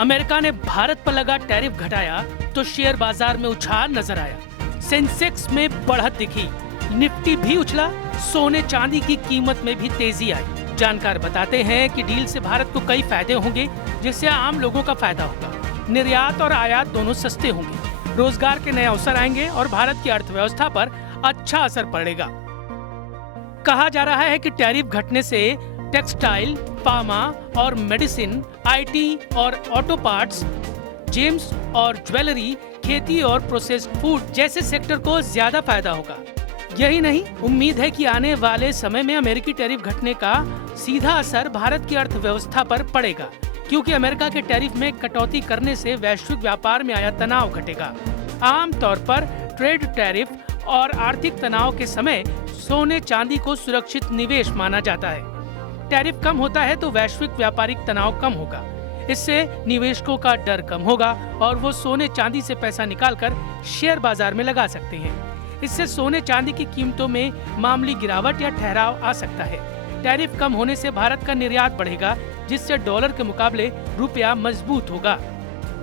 America ने भारत पर लगा टैरिफ घटाया तो शेयर बाजार में उछाल नजर आया। सेंसेक्स में बढ़त दिखी, निफ्टी भी उछला, सोने चांदी की कीमत में भी तेजी आई। जानकार बताते हैं कि डील से भारत को कई फायदे होंगे, जिससे आम लोगों का फायदा होगा। निर्यात और आयात दोनों सस्ते होंगे, रोजगार के नए अवसर आएंगे और भारत की अर्थव्यवस्था पर अच्छा असर पड़ेगा। कहा जा रहा है कि टैरिफ घटने से टेक्सटाइल, फार्मा और मेडिसिन, आईटी और ऑटो पार्ट्स, जेम्स और ज्वेलरी, खेती और प्रोसेस्ड फूड जैसे सेक्टर को ज्यादा फायदा होगा। यही नहीं, उम्मीद है कि आने वाले समय में अमेरिकी टैरिफ घटने का सीधा असर भारत की अर्थव्यवस्था पर पड़ेगा, क्योंकि अमेरिका के टैरिफ में कटौती करने से वैश्विक व्यापार में आया तनाव घटेगा। आमतौर पर ट्रेड टैरिफ और आर्थिक तनाव के समय सोने चांदी को सुरक्षित निवेश माना जाता है। टैरिफ कम होता है तो वैश्विक व्यापारिक तनाव कम होगा, इससे निवेशकों का डर कम होगा और वो सोने चांदी से पैसा निकालकर शेयर बाजार में लगा सकते हैं। इससे सोने चांदी की कीमतों में मामूली गिरावट या ठहराव आ सकता है। टैरिफ कम होने से भारत का निर्यात बढ़ेगा, जिससे डॉलर के मुकाबले रुपया मजबूत होगा।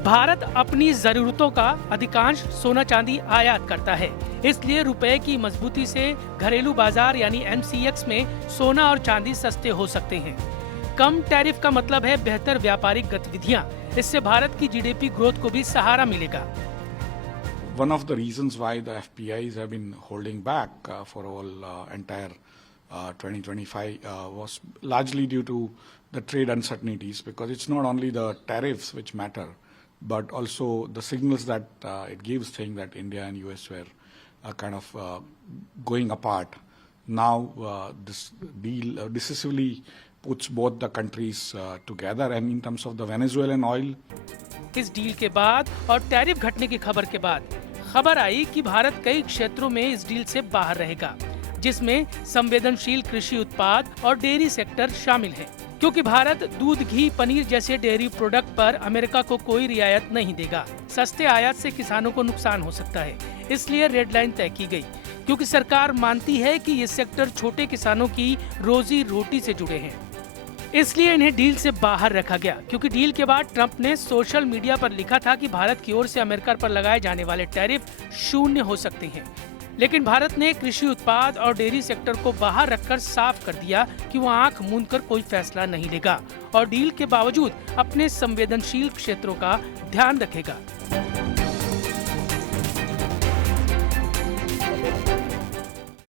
भारत अपनी जरूरतों का अधिकांश सोना चांदी आयात करता है, इसलिए रुपए की मजबूती से घरेलू बाजार यानी MCX में सोना और चांदी सस्ते हो सकते हैं। कम टैरिफ का मतलब है बेहतर व्यापारिक गतिविधियां, इससे भारत की GDP ग्रोथ को भी सहारा मिलेगा। One of the reasons why the FPIs have been holding back for all entire 2025 was largely due to the trade uncertainties, because it's not only the tariffs which matter, but also the signals that it gives, saying that India and US were kind of going apart. Now this deal decisively puts both the countries together, and in terms of the Venezuelan oil. इस deal के बाद और tariff घटने की खबर के बाद खबर आई कि भारत कई क्षेत्रों में इस डील से बाहर रहेगा, जिसमें संवेदनशील कृषि उत्पाद और डेयरी सेक्टर शामिल है, क्योंकि भारत दूध, घी, पनीर जैसे डेयरी प्रोडक्ट पर अमेरिका को कोई रियायत नहीं देगा। सस्ते आयात से किसानों को नुकसान हो सकता है, इसलिए रेड लाइन तय की गई, क्योंकि सरकार मानती है कि ये सेक्टर छोटे किसानों की रोजी रोटी से जुड़े हैं। इसलिए इन्हें डील से बाहर रखा गया, क्योंकि डील के बाद ट्रंप ने सोशल मीडिया पर लिखा था कि भारत की ओर से अमेरिका पर लगाए जाने वाले टैरिफ 0 हो सकते हैं। लेकिन भारत ने कृषि उत्पाद और डेयरी सेक्टर को बाहर रखकर साफ कर दिया कि वो आंख मूंदकर कोई फैसला नहीं लेगा और डील के बावजूद अपने संवेदनशील क्षेत्रों का ध्यान रखेगा।